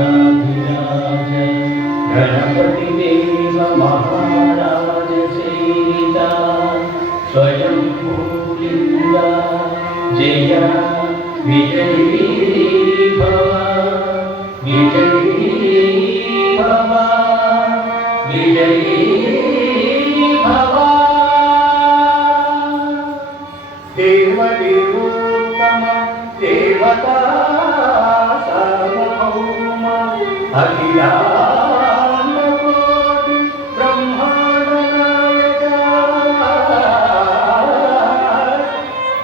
श्रीमन्महाराजाधिराज गणपतिदेव महाराज सेविता स्वयं भूलिंग जय विजयी भव विजयी भव विजयी भव देवदेवोत्तम देवता सार्वभौम अखिलाण्डकोटि ब्रह्माण्ड नायक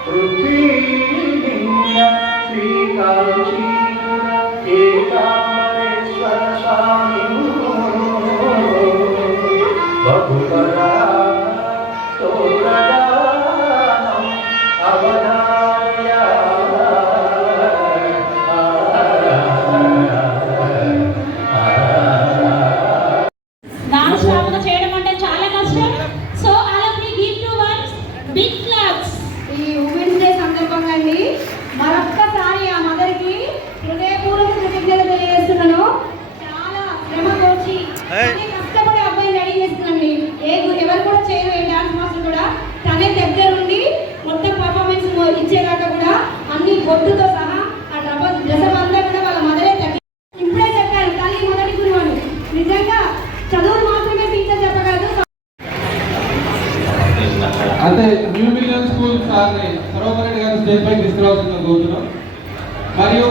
पृथ्वीलिंग श्रीकाशीपुर एकाम्बरेश्वर स्वामी बहुकरा स्तोत्रगानम् अवधार्य మరొక్కసారి ఆ మదర్కి హృదయపూర్వక కృతజ్ఞతలు తెలియజేస్తున్నాను. చాలా శ్రమ కోర్చి కష్టపడి అబ్బాయిని రెడీ చేస్తుందండి. ఎవరు కూడా చేయరు, ఏ డాన్స్ మాస్టర్ కూడా తనే దగ్గరుండి మొత్తం పర్ఫార్మెన్స్ ఇచ్చేదాకా కూడా అన్ని బొట్టుతో సహా ఆ డ్రెస్ అంతా కూడా వాళ్ళ మదరే తగ్గి. ఇప్పుడే చెప్పాను తల్లి మొదటి గురువు అని. నిజంగా చదువు మాత్రమే టీచర్ చెప్పగలదు. అంటే న్యూ మిలియన్ స్కూల్ సార్ని సర్వమరెడ్డి గారి స్టేజ్ పైకి తీసుకురావాల్సిన కోరుతున్నాం. మరియు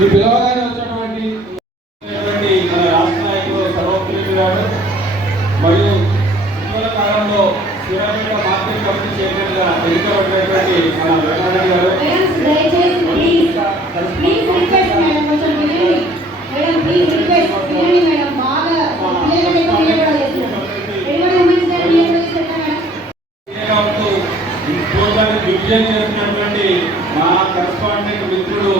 ఈ పిలవగానే వచ్చినటువంటి మన రాష్ట్ర నాయకులు సర్వమరెడ్డి గారు మరియు ఇటీవల కాలంలో సూర్యాపేట మార్కెట్ కమిటీ చైర్మన్గా ఎన్నికబడినటువంటి మన వెంకటరెడ్డి గారు. విజయం చేస్తున్నటువంటి మా కరెస్పాండెంట్ మిత్రుడు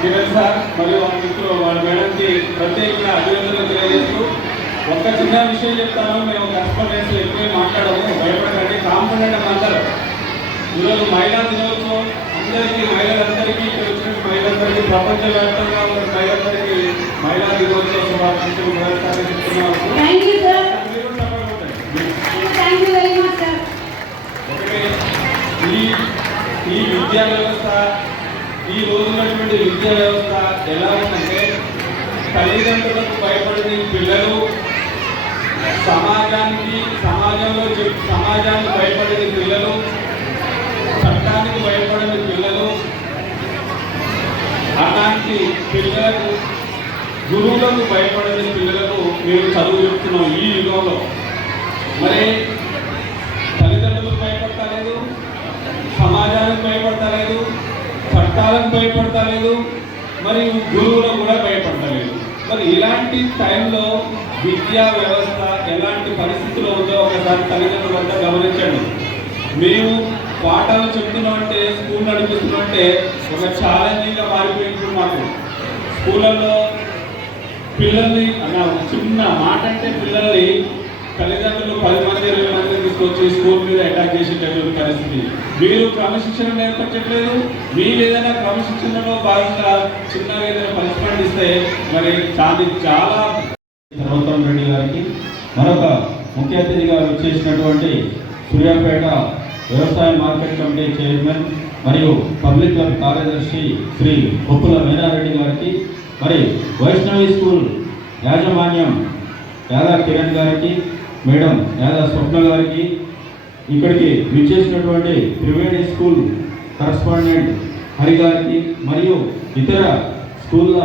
కిరణ్ సార్ మరియు ఆ మిత్రులు వాళ్ళ మేడంకి ప్రత్యేకంగా అభినందనలు తెలియజేస్తూ ఒక్క చిన్న విషయం చెప్తాను. మేము కరెస్పాండెంట్స్ ఎక్కువ మాట్లాడము, భయపడకండి, కాంపిటెంట్ అందరూ. ఈరోజు మహిళా దినోత్సవం అందరికీ, మహిళలందరికీ, ఇక్కడ వచ్చిన మహిళలందరికీ, ప్రపంచవ్యాప్తంగా ఉన్న మహిళలందరికీ మహిళా దినోత్సవ శుభాకాంక్షలు మరోసారి చెప్తున్నాము. ఈ విద్యా వ్యవస్థ, ఈ రోజున్నటువంటి విద్యా వ్యవస్థ ఎలా ఉందంటే తల్లిదండ్రులకు భయపడిన పిల్లలు, సమాజానికి భయపడిన పిల్లలు, చట్టానికి భయపడిన పిల్లలు, అలాంటి పిల్లలకు, గురువులకు భయపడిన పిల్లలకు మేము చదువు చెప్తున్నాం ఈ యుగంలో. మరి తల్లిదండ్రులకు భయపడతలేదు, సమాజానికి భయపడతలేదు, చట్టాలకు భయపడతలేదు, మరియు గురువులకు కూడా భయపడతలేదు. మరి ఇలాంటి టైంలో విద్యా వ్యవస్థ ఎలాంటి పరిస్థితుల్లో ఉందో ఒకసారి తల్లిదండ్రులంతా గమనించండి. మేము పాఠాలు చెప్తున్నామంటే, స్కూల్ నడిపిస్తున్నామంటే ఒక ఛాలెంజింగ్గా మారిపోయింది. మాకు స్కూళ్ళల్లో పిల్లల్ని అన్న చిన్న మాట అంటే పిల్లల్ని తల్లిదండ్రులు 10 మంది 20 మంది తీసుకొచ్చి స్కూల్ మీద అటాక్ చేసేటటువంటి పరిస్థితి. మీరు క్రమశిక్షణ నేర్పించట్లేదు. మీరు ఏదైనా క్రమశిక్షణలో భాగంగా చిన్న ఏదైనా పనిష్మెంట్ ఇస్తే మరి చాలా సర్వోత్తమ్ రెడ్డి గారికి, మరొక ముఖ్య అతిథిగా విచ్చేసినటువంటి సూర్యాపేట వ్యవసాయ మార్కెట్ కమిటీ చైర్మన్ మరియు పబ్లిక్ క్లబ్ కార్యదర్శి శ్రీ కొప్పుల మీనారెడ్డి గారికి, మరి వైష్ణవి స్కూల్ యాజమాన్యం యాదా కిరణ్ గారికి, మేడం యాదా స్వప్న గారికి, ఇక్కడికి విచ్చేసినటువంటి త్రివేణి స్కూల్ కరస్పాండెంట్ హరి గారికి, మరియు ఇతర స్కూళ్ళ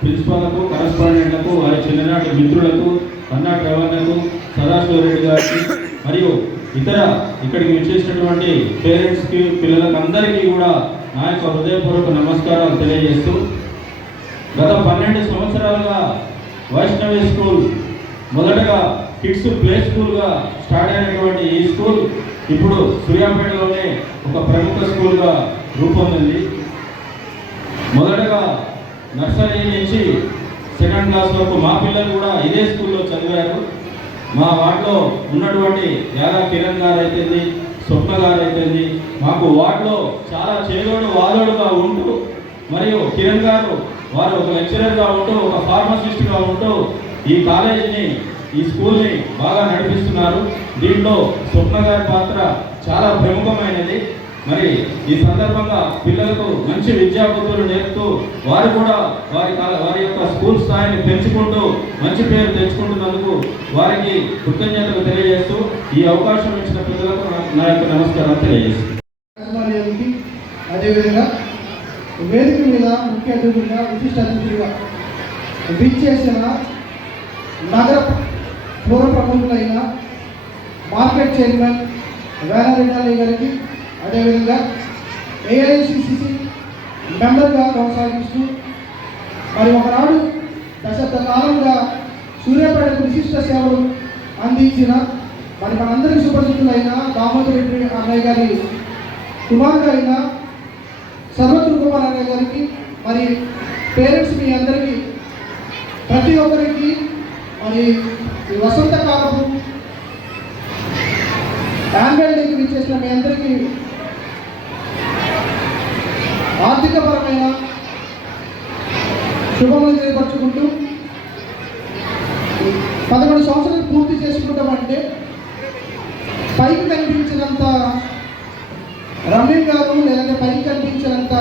ప్రిన్సిపాల్లకు, కరస్పాండెంట్లకు, వారి చిన్ననాటి మిత్రులకు, అన్నా డ్రైవర్లకు, సదాశివరెడ్డి గారికి, మరియు ఇతర ఇక్కడికి విచ్చేసినటువంటి పేరెంట్స్కి, పిల్లలకు అందరికీ కూడా నా యొక్క హృదయపూర్వక నమస్కారాలు తెలియజేస్తూ, గత 12 సంవత్సరాలుగా వైష్ణవి స్కూల్ మొదటగా కిడ్స్ ప్లే స్కూల్గా స్టార్ట్ అయినటువంటి ఈ స్కూల్ ఇప్పుడు సూర్యాపేటలోనే ఒక ప్రముఖ స్కూల్గా రూపొందింది. మొదటగా నర్సరీ నుంచి 2nd క్లాస్ వరకు మా పిల్లలు కూడా ఇదే స్కూల్లో చదివారు. మా వార్డులో ఉన్నటువంటి యాదా కిరణ్ గారు అయితే, స్వప్న గారు అయితేంది మాకు వార్డులో చాలా చేదోడు వాదోడుగా ఉంటూ, మరియు కిరణ్ గారు వారు ఒక లెక్చరర్గా ఉంటూ, ఒక ఫార్మసిస్ట్గా ఉంటూ ఈ కాలేజీని, ఈ స్కూల్ని బాగా నడిపిస్తున్నారు. దీంట్లో స్వప్న గారి పాత్ర చాలా ప్రముఖమైనది. మరి ఈ సందర్భంగా పిల్లలకు మంచి విద్యాబుద్ధులు నేర్పుతూ వారు కూడా వారి యొక్క స్కూల్ స్థాయిని పెంచుకుంటూ మంచి పేరు తెచ్చుకుంటున్నందుకు వారికి కృతజ్ఞతలు తెలియజేస్తూ ఈ అవకాశం ఇచ్చిన పిల్లలకు నా యొక్క నమస్కారం తెలియజేస్తుంది. అదేవిధంగా వేదిక మీద ముఖ్య అతిథులుగా, విశిష్ట అతిథులుగా విచ్చేసిన నగర పూర్వ ప్రముఖులైన మార్కెట్ చైర్మన్ వేనారెడ్డి గారికి, అదేవిధంగా ఏఐసిసిసి మెంబర్గా కొనసాగిస్తూ మరి ఒకనాడు దశాబ్ద కాలంగా సూర్యాపేటకు విశిష్ట సేవలు అందించిన మరి మనందరికీ సుపరిచితులైన దామోదర్ రెడ్డి అన్నయ్య గారి కుమారుడు అయిన సర్వత్ర కుమార్ అన్నయ్య గారికి, మరి పేరెంట్స్ మీ అందరికీ, ప్రతి ఒక్కరికి మరి ఈ వసంతకాలపు యాన్యువల్ డేకి విచ్చేసిన మీ అందరికీ ఆర్థికపరమైన శుభములు తెలియపరుచుకుంటూ 11 సంవత్సరాలు పూర్తి చేసుకుంటామంటే పైకి కనిపించినంత రమ్యంగాను లేదంటే పైకి కనిపించినంత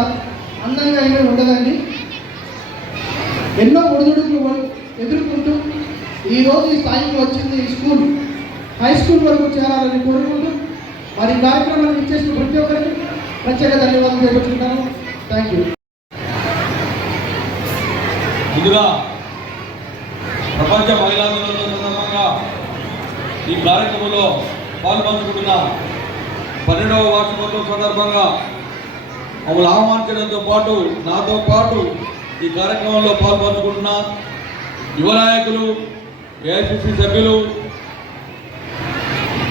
అందంగా ఏమీ ఉండదండి. ఎన్నో ఒడిదుడుకులు ఎదుర్కొంటూ ఈరోజు ఈ స్థాయికి వచ్చింది. ఈ స్కూల్ హై స్కూల్ వరకు చేరాలని కోరుకుంటూ మరి కార్యక్రమాన్ని ఇచ్చేసిన ప్రతి ఒక్కరికి ప్రత్యేక ధన్యవాదాలు తెలియజేస్తున్నాను. Thank you. ముందుగా ప్రపంచ మహిళా దినోత్సవం సందర్భంగా ఈ కార్యక్రమంలో పాల్పంచుకుంటున్న 12వ వార్షికోత్సవం సందర్భంగా మమ్మల్ని ఆహ్వానించడంతో పాటు నాతో పాటు ఈ కార్యక్రమంలో పాల్పంచుకుంటున్న యువ నాయకులు, ఏఐసిసి సభ్యులు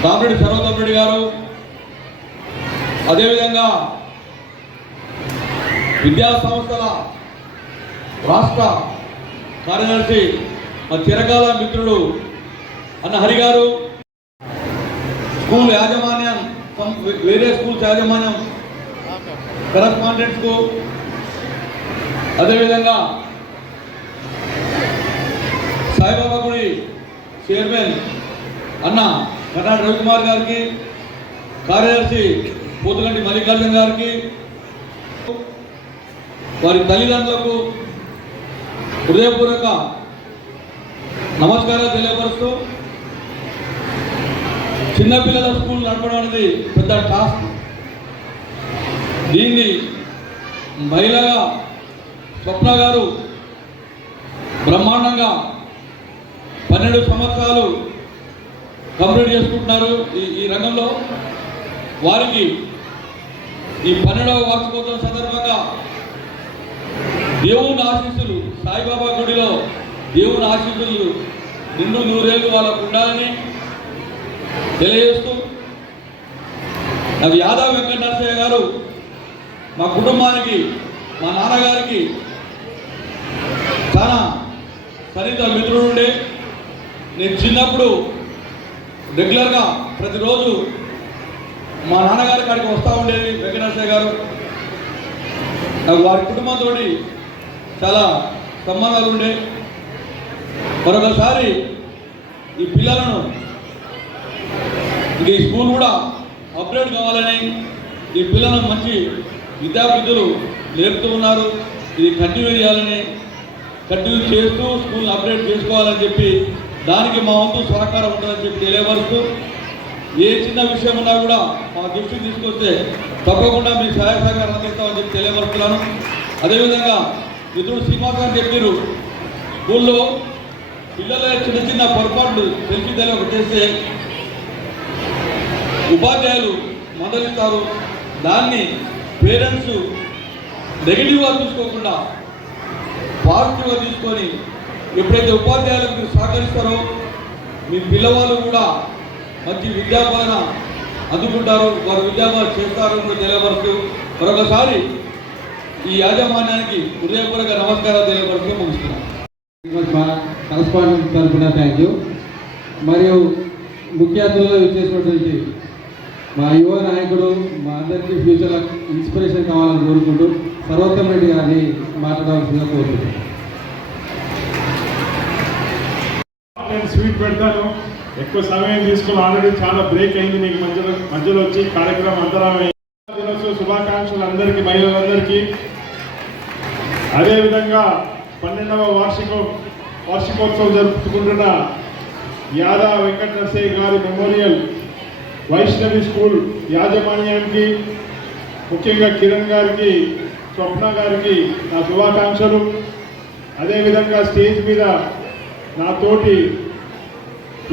కామిరెడ్డి సర్వోత్తమరెడ్డి గారు, అదేవిధంగా విద్యా సంస్థల రాష్ట్ర కార్యదర్శి మా చిరకాల మిత్రుడు అన్న హరి గారు, స్కూల్ యాజమాన్యం, వేరే స్కూల్స్ యాజమాన్యం కరస్పాండెంట్స్కు, అదేవిధంగా సాయిబాబా గుడి చైర్మన్ అన్న కర్ణాటక రవికుమార్ గారికి, కార్యదర్శి పోతుగంటి మల్లికార్జున గారికి, వారి తల్లిదండ్రులకు హృదయపూర్వక నమస్కారాలు తెలియపరుస్తూ, చిన్నపిల్లల స్కూల్ నడపడం అనేది పెద్ద టాస్క్. దీన్ని మహిళగా స్వప్న గారు బ్రహ్మాండంగా 12 సంవత్సరాలు కంప్లీట్ చేసుకుంటున్నారు ఈ రంగంలో. వారికి ఈ 12వ వార్షికోత్సవం సందర్భంగా దేవుని ఆశీస్సులు, సాయిబాబా గుడిలో దేవుని ఆశీస్సులు నిండు నూరేళ్ళు వాళ్ళకు ఉండాలని తెలియజేస్తూ, నాకు యాదవ్ వెంకట నరసయ్య గారు మా కుటుంబానికి, మా నాన్నగారికి చాలా సన్నిహిత మిత్రుడు ఉండే. నేను చిన్నప్పుడు రెగ్యులర్గా ప్రతిరోజు మా నాన్నగారి కాడికి వస్తూ ఉండేది వెంకట నరసయ్య గారు. నాకు వారి కుటుంబంతో చాలా సంబంధాలు ఉండే. మరొకసారి ఈ పిల్లలను ఈ స్కూల్ కూడా అప్గ్రేడ్ కావాలని, ఈ పిల్లలను మంచి విద్యాబుద్ధులు నేర్పుతూ ఉన్నారు. ఇది కంటిన్యూ చేయాలని, కంటిన్యూ చేస్తూ స్కూల్ని అప్గ్రేడ్ చేసుకోవాలని చెప్పి దానికి మా వంతు సహకారం ఉంటుందని చెప్పి తెలియపరుస్తూ, ఏ చిన్న విషయం ఉన్నా కూడా మా దృష్టికి తీసుకొస్తే తప్పకుండా మీ సహాయ సహకారం అందిస్తామని చెప్పి తెలియపరుస్తున్నాను. అదేవిధంగా మిత్రుడు శ్రీనివాస్ గారు చెప్పారు, స్కూల్లో పిల్లల చిన్న చిన్న పొరపాట్లు తెలిసి తెలియక చేస్తే ఉపాధ్యాయులు మందలిస్తారు. దాన్ని పేరెంట్స్ నెగిటివ్గా తీసుకోకుండా పాజిటివ్గా తీసుకొని ఎప్పుడైతే ఉపాధ్యాయులకు మీరు సహకరిస్తారో మీ పిల్లవాళ్ళు కూడా మంచి విద్యాబోధన అందుకుంటారు, వారు విద్యాబోధన చేస్తారు అని తెలియపరుస్తూ మరొకసారి ఈ యాజమాన్యానికి హృదయపూర్వక నమస్కారాలు తెలియపరుస్తూ ముగిస్తున్నాను. కరస్పాండెంట్ తరఫున థ్యాంక్ యూ. మరియు ముఖ్య అతిథులుగా ఇచ్చేసినటువంటి మా యువ నాయకుడు మా అందరికీ ఫ్యూచర్లో ఇన్స్పిరేషన్ కావాలని కోరుకుంటూ సర్వోత్తమ్ రెడ్డి గారిని మాట్లాడాల్సిందిగా కోరుకుంటున్నాను. నేను స్వీట్ పెడతాను, ఎక్కువ సమయం తీసుకుని ఆల్రెడీ చాలా బ్రేక్ అయింది. మీకు మధ్యలో వచ్చి కార్యక్రమం అంతరామై దినోత్సవ శుభాకాంక్షలు అందరికీ, మహిళలందరికీ. అదేవిధంగా 12వ వార్షికోత్సవం జరుపుకుంటున్న యాదా వెంకట నరసయ్య గారి మెమోరియల్ వైష్ణవి స్కూల్ యాజమాన్యానికి, ముఖ్యంగా కిరణ్ గారికి, స్వప్న గారికి నా శుభాకాంక్షలు. అదేవిధంగా స్టేజ్ మీద నాతోటి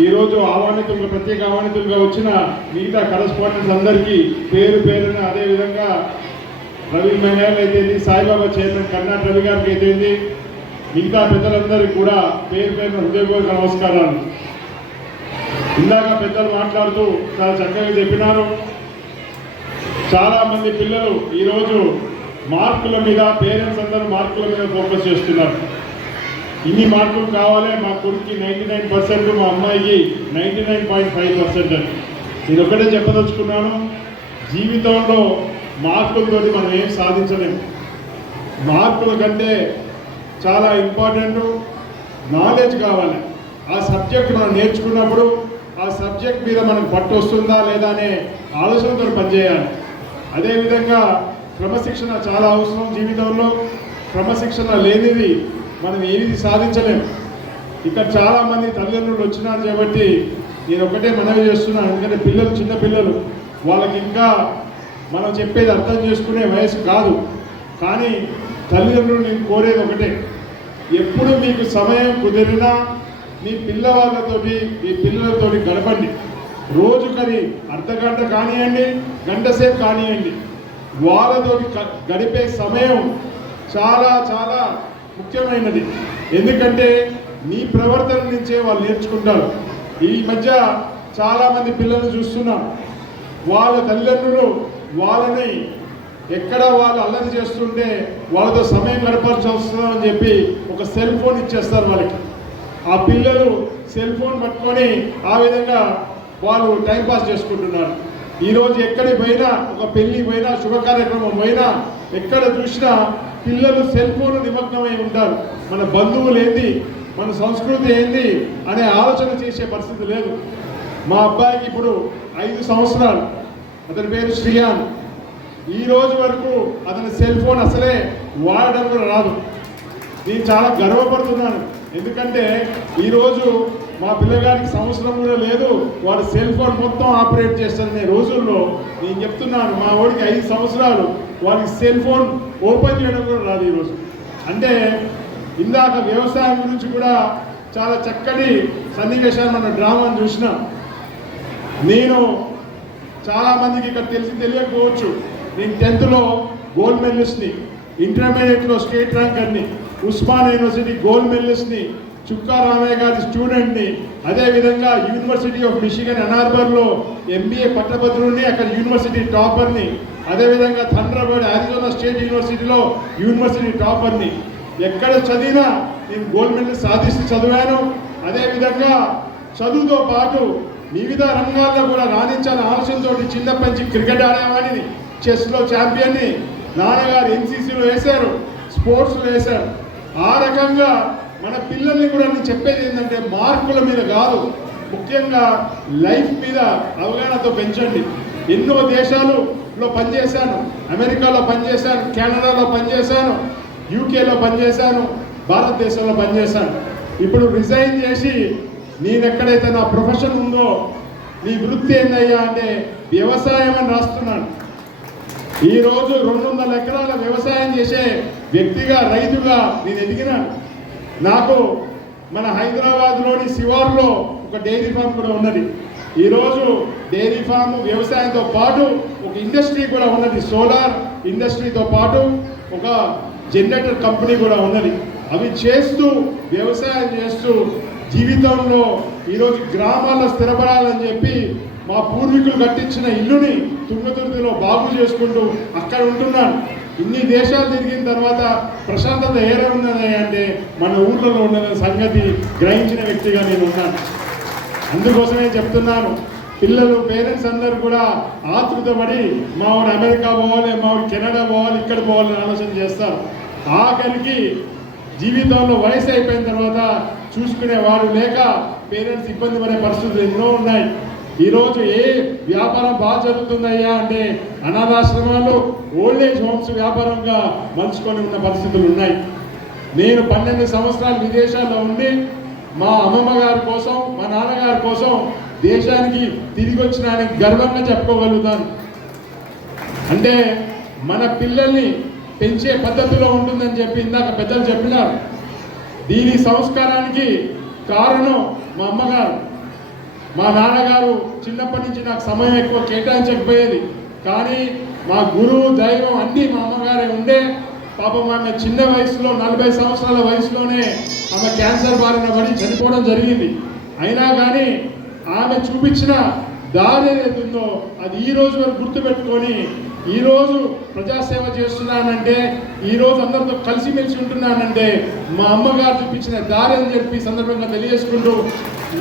ఈరోజు ప్రత్యేక ఆహ్వానితులుగా వచ్చిన మిగతా కరస్పాండెంట్స్ అందరికీ పేరు పేరున, అదేవిధంగా రవి మెహల్ అయితేంది, సాయిబాబా చైర్మన్ కర్ణాటక రవి గారికి అయితేంది, మిగతా పెద్దలందరికీ కూడా పేరు పేరున హృదయపూర్వక నమస్కారాలు. ఇందాక పెద్దలు మాట్లాడుతూ చాలా చక్కగా చెప్పినారు. చాలామంది పిల్లలు ఈరోజు మార్కుల మీద, పేరెంట్స్ అందరూ మార్కుల మీద ఫోకస్ చేస్తున్నారు. ఇన్ని మార్కులు కావాలి, మా కొడుకుకి 99%, మా అమ్మాయికి 99.5%. నేను ఒకటే చెప్పదలుచుకున్నాను, జీవితంలో మార్కులతో మనం ఏం సాధించలేము. మార్కుల కంటే చాలా ఇంపార్టెంట్ నాలెడ్జ్ కావాలి. ఆ సబ్జెక్ట్ మనం నేర్చుకున్నప్పుడు ఆ సబ్జెక్ట్ మీద మనకు పట్టు వస్తుందా లేదా అనే ఆలోచనతో పనిచేయాలి. అదేవిధంగా క్రమశిక్షణ చాలా అవసరం జీవితంలో. క్రమశిక్షణ లేనిది మనం ఏది సాధించలేము. ఇక్కడ చాలామంది తల్లిదండ్రులు వచ్చినారు కాబట్టి నేను ఒకటే మనవి చేస్తున్నాను. ఎందుకంటే పిల్లలు, చిన్న పిల్లలు, వాళ్ళకి ఇంకా మనం చెప్పేది అర్థం చేసుకునే వయసు కాదు. కానీ తల్లిదండ్రులు నేను కోరేది ఒకటే, ఎప్పుడు మీకు సమయం కుదిరినా మీ పిల్లవాళ్ళతోటి, మీ పిల్లలతోటి గడపండి. రోజుకది అర్ధగంట కానివ్వండి, గంట సేపు కానివ్వండి, వాళ్ళతోటి గడిపే సమయం చాలా చాలా ముఖ్యమైనది. ఎందుకంటే మీ ప్రవర్తన నుంచే వాళ్ళు నేర్చుకుంటారు. ఈ మధ్య చాలామంది పిల్లలు చూస్తున్నాం, వాళ్ళ తల్లిదండ్రులు వాళ్ళని ఎక్కడ వాళ్ళు అల్లరి చేస్తుంటే వాళ్ళతో సమయం గడపాల్సి వస్తుందని చెప్పి ఒక సెల్ ఫోన్ ఇచ్చేస్తారు వాళ్ళకి. ఆ పిల్లలు సెల్ ఫోన్ పట్టుకొని ఆ విధంగా వాళ్ళు టైంపాస్ చేసుకుంటున్నారు. ఈరోజు ఎక్కడికి పోయినా, ఒక పెళ్లి పోయినా, శుభ కార్యక్రమం పోయినా, ఎక్కడ చూసినా పిల్లలు సెల్ ఫోన్ నిమగ్నమై ఉంటారు. మన బంధువులు ఏంది, మన సంస్కృతి ఏంది అనే ఆలోచన చేసే పరిస్థితి లేదు. మా అబ్బాయికి ఇప్పుడు 5 సంవత్సరాలు, అతని పేరు శ్రీయాన్. ఈ రోజు వరకు అతని సెల్ ఫోన్ అసలే వాడడం కూడా రాదు. నేను చాలా గర్వపడుతున్నాను. ఎందుకంటే ఈరోజు మా పిల్లగారికి సంవత్సరం కూడా లేదు, వాడు సెల్ ఫోన్ మొత్తం ఆపరేట్ చేస్తారనే రోజుల్లో నేను చెప్తున్నాను, మా వాడికి 5 సంవత్సరాలు, వాడికి సెల్ ఫోన్ ఓపెన్ చేయడం కూడా రాదు ఈరోజు. అంటే ఇందాక వ్యవసాయం గురించి కూడా చాలా చక్కటి సన్నివేశాలు మన డ్రామాను చూసినాం. నేను చాలామందికి ఇక్కడ తెలియకపోవచ్చు, నేను 10th గోల్డ్ మెడలిస్ట్ని, ఇంటర్మీడియట్లో స్టేట్ ర్యాంకర్ని, ఉస్మానియా యూనివర్సిటీ గోల్డ్ మెడలిస్ట్ని, చుక్కా రామయ్య గారి స్టూడెంట్ని, అదేవిధంగా యూనివర్సిటీ ఆఫ్ మిషిగన్ అనార్బర్లో MBA పట్టభద్రుడిని, అక్కడ యూనివర్సిటీ టాపర్ని, అదేవిధంగా థండర్బర్డ్ అరిజోనా స్టేట్ యూనివర్సిటీలో యూనివర్సిటీ టాపర్ని. ఎక్కడ చదివినా నేను గోల్డ్ మెడల్ సాధిస్తూ చదివాను. అదేవిధంగా చదువుతో పాటు వివిధ రంగాల్లో కూడా రాణించాలని ఆలోచనతో చిన్నప్పటి నుంచి క్రికెట్ ఆడేవాడిని, చెస్లో ఛాంపియన్ని, నాన్నగారు NCCలో వేశారు, స్పోర్ట్స్లో వేశారు. ఆ రకంగా మన పిల్లల్ని కూడా నేను చెప్పేది ఏంటంటే మార్కుల మీద కాదు, ముఖ్యంగా లైఫ్ మీద అవగాహనతో పెంచండి. ఎన్నో దేశాలలో పనిచేశాను, అమెరికాలో పనిచేశాను, కెనడాలో పనిచేశాను, UKలో పనిచేశాను, భారతదేశంలో పనిచేశాను. ఇప్పుడు రిజైన్ చేసి నేను ఎక్కడైతే నా ప్రొఫెషన్ ఉందో, నీ వృత్తి ఏందయ్యా అంటే వ్యవసాయం అని రాస్తున్నాను. ఈరోజు 200 ఎకరాల వ్యవసాయం చేసే వ్యక్తిగా, రైతుగా నేను ఎదిగినాను. నాకు మన హైదరాబాద్లోని శివార్లో ఒక డైరీ ఫామ్ కూడా ఉన్నది. ఈరోజు డైరీ ఫామ్ వ్యవసాయంతో పాటు ఒక ఇండస్ట్రీ కూడా ఉన్నది. సోలార్ ఇండస్ట్రీతో పాటు ఒక జనరేటర్ కంపెనీ కూడా ఉన్నది. అవి చేస్తూ, వ్యవసాయం చేస్తూ జీవితంలో ఈరోజు గ్రామాల్లో స్థిరపడాలని చెప్పి మా పూర్వీకులు కట్టించిన ఇల్లుని తుంగతుర్తిలో బాగు చేసుకుంటూ అక్కడ ఉంటున్నాను. ఇన్ని దేశాలు తిరిగిన తర్వాత ప్రశాంతత ఏరే ఉన్నది అంటే మన ఊళ్ళో ఉన్నదనే సంగతి గ్రహించిన వ్యక్తిగా నేను ఉన్నాను. అందుకోసమే చెప్తున్నాను, పిల్లలు పేరెంట్స్ అందరూ కూడా ఆతృత పడి మా ఊరు అమెరికా పోవాలి, మా ఊరు కెనడా పోవాలి, ఇక్కడ పోవాలని ఆలోచన చేస్తారు. ఆఖరికి జీవితంలో వయసు అయిపోయిన తర్వాత చూసుకునేవాడు లేక పేరెంట్స్ ఇబ్బంది పడే పరిస్థితులు ఎన్నో ఉన్నాయి. ఈరోజు ఏ వ్యాపారం బాగా జరుగుతుందయ్యా అంటే అనాథాశ్రమాలు, ఓల్డేజ్ హోమ్స్ వ్యాపారంగా మలుచుకొని ఉన్న పరిస్థితులు ఉన్నాయి. నేను 12 సంవత్సరాలు విదేశాల్లో ఉండి మా అమ్మమ్మ గారి కోసం, మా నాన్నగారి కోసం దేశానికి తిరిగి వచ్చినానికి గర్వంగా చెప్పుకోగలుగుతాను. అంటే మన పిల్లల్ని పెంచే పద్ధతిలో ఉంటుందని చెప్పి ఇందాక పెద్దలు చెప్పినారు. దీని సంస్కారానికి కారణం మా అమ్మగారు. మా నాన్నగారు చిన్నప్పటి నుంచి నాకు సమయం ఎక్కువ కేటాయించకపోయేది, కానీ మా గురువు దైవం అన్నీ మా అమ్మగారే ఉండే. పాపం ఆమె చిన్న వయసులో 40 సంవత్సరాల వయసులోనే ఆమె క్యాన్సర్ బారిన పడి చనిపోవడం జరిగింది. అయినా కానీ ఆమె చూపించిన దారి ఏదైతే ఉందో అది ఈ రోజు వరకు గుర్తుపెట్టుకొని ఈరోజు ప్రజాసేవ చేస్తున్నానంటే, ఈరోజు అందరితో కలిసిమెలిసి ఉంటున్నానంటే మా అమ్మగారు చూపించిన దారి అని చెప్పి సందర్భంగా తెలియజేసుకుంటూ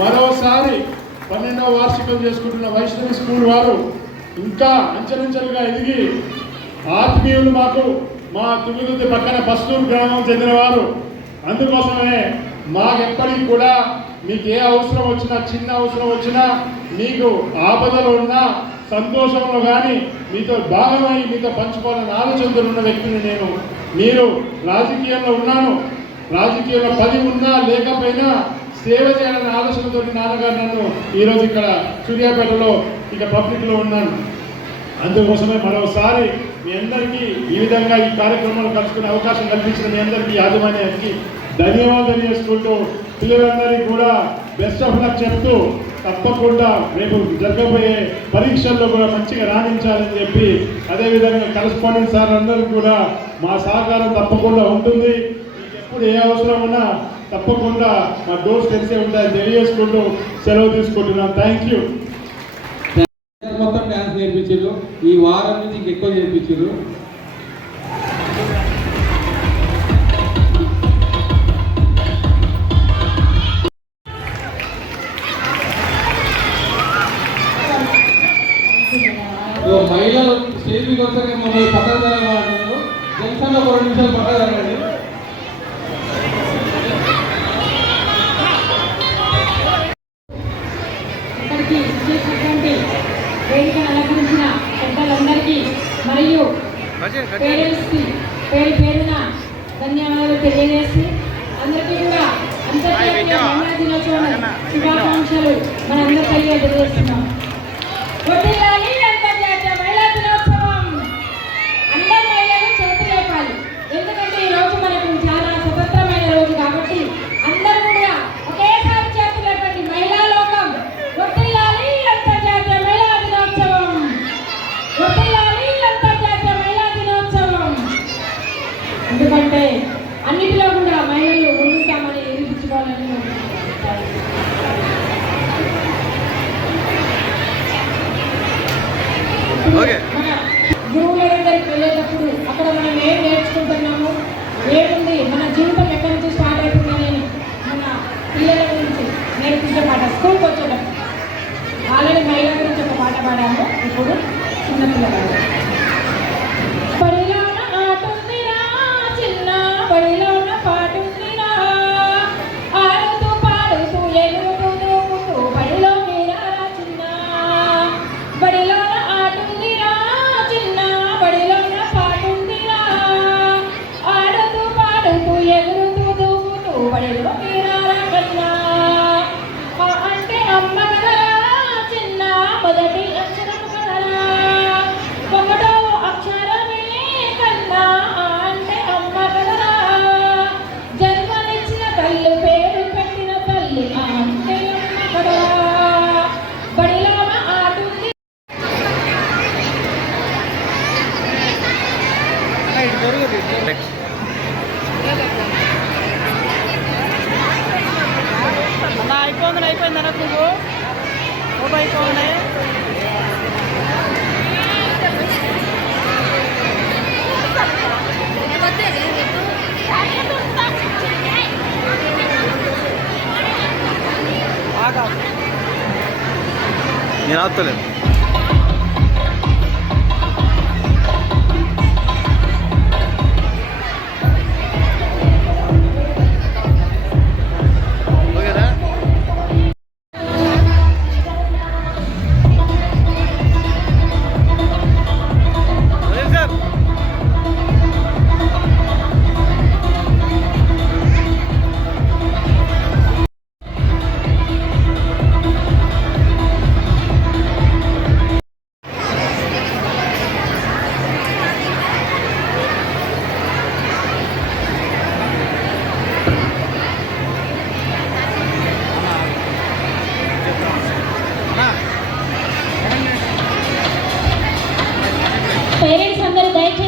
మరోసారి 12వ వార్షికం చేసుకుంటున్న వైష్ణవి స్కూల్ వారు ఇంకా అంచెలంచెలుగా ఎదిగి ఆత్మీయులు మాకు మా తుమ్మిదుద్ది పక్కన బస్తూరు గ్రామం చెందినవారు. అందుకోసమే మాకెప్పటికీ కూడా మీకు ఏ అవసరం వచ్చినా, చిన్న అవసరం వచ్చినా, మీకు ఆపదలో ఉన్నా, సంతోషంలో కానీ మీతో భాగమై మీతో పంచుకోవాలని ఆలోచనతో ఉన్న వ్యక్తిని నేను. మీరు రాజకీయాల్లో ఉన్నాను, రాజకీయాల్లో 10 ఉన్నా లేకపోయినా సేవ చేయాలనే ఆలోచనతో నాన్నగారు నన్ను ఈరోజు ఇక్కడ సూర్యాపేటలో ఇక పబ్లిక్లో ఉన్నాను. అందుకోసమే మరోసారి మీ అందరికీ ఈ విధంగా ఈ కార్యక్రమాలు కలుసుకునే అవకాశం కల్పించిన మీ అందరికీ యాజమాన్యానికి ధన్యవాదాలు చేసుకుంటూ పిల్లలందరికీ కూడా బెస్ట్ ఆఫ్ లక్ చెప్తూ తప్పకుండా రేపు జరగబోయే పరీక్షల్లో కూడా మంచిగా రాణించాలని చెప్పి, అదేవిధంగా కరెస్పాండెంట్ సార్ అందరికీ కూడా మా సహకారం తప్పకుండా ఉంటుంది. మీకు ఎప్పుడు ఏ అవసరం ఉన్నా తప్పకుండా మా డోర్స్ తెలిసే ఉంటాయని తెలియజేసుకుంటూ సెలవు తీసుకుంటున్నాను. Thank you. మొత్తం డ్యాన్స్ నేర్పించారు, ఈ వారం నుంచి ఇంకెక్కువ నేర్పించారు. మహిళలు స్టేజ్ మీద వస్తే మమ్మల్ని పక్కన జరగమంటున్నారు. జంక్షన్లో 2 నిమిషాలు పక్కన జరగండి. ఇక్కడికి చేసినటువంటి వేదికను అలంకరించిన పెద్దలందరికీ మరియు పేరెంట్స్కి పేరున ధన్యవాదాలు తెలియజేసి అందరికీ కూడా అంతర్జాతీయ మహిళా దినోత్సవం శుభాకాంక్షలు మనందరి తెలియజేస్తున్నాం. వర్ధిల్లాలి అంతర్జాతీయ మహిళా దినోత్సవం. అందరి మహిళలు చేతులు లేపాలి. ఎందుకంటే ఈ రోజు మనకు చాలా స్వతంత్రమైన రోజు కాబట్టి అందరూ కూడా ఒకేసారి చేతులు లేపండి. మహిళా లోకం వర్ధిల్లాలి అంతర్జాతీయ మహిళా దినోత్సవం. వర్ధిల్లాలి అంతర్జాతీయ మహిళా దినోత్సవం. ఎందుకంటే అన్నిటిలో కూడా మహిళలు ముందుంటామని నిరూపించుకోవాలని మన గురువుల దగ్గరికి వెళ్ళేటప్పుడు అక్కడ మనం ఏం నేర్చుకుంటున్నాము, ఏముంది, మన జీవితం ఎక్కడి నుంచి స్టార్ట్ అవుతుందని మన పిల్లల గురించి నేర్పించే పాట స్కూల్కి వచ్చేటప్పుడు ఆల్రెడీ మహిళల గురించి ఒక పాట పాడాము. ఇప్పుడు చిన్నపిల్లలు బడిలోన ఆటుందిరా చిన్న బడిలోన పాటుందిరా ఆడుతూ పాడుతూ ఎగురుతూ దూకుతూ బడిలోకి రారా చిన్న బడిలోన ఆటుందిరా చిన్న బడిలోన పాటుందిరా ఆడుతూ పాడుతూ ఎగురుతూ దూకుతూ బడిలోకి రారా కన్నా అంటే అమ్మ కదరా చిన్న మొదటి అక్షరం కదరా ఒకటో అక్షరమే కన్నా అంటే అమ్మ కదరా జన్మనిచ్చిన తల్లి పేరు పెట్టిన తల్లి అంటే అమ్మ కదరా బడిలోన ఆటుంది. అయిపోయింది అన్న నువ్వు ఫోటో అయిపోయింది. నేను ఆపుతలేను. ఓకేనా? Okay sir. పేరెంట్స్ అందరూ దయచేసి